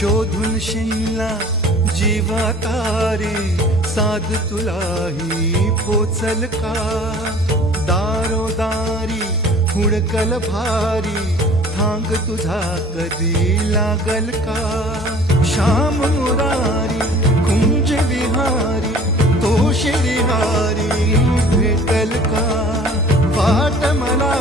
शोधून शिनला जीवा तारे साध तुलाही पोचल का दारोदारी हुडकल भारी थांग तुझा कधी लागल का श्याम मुरारी कुंज विहारी तो श्रीहारी भेटल का वाट मला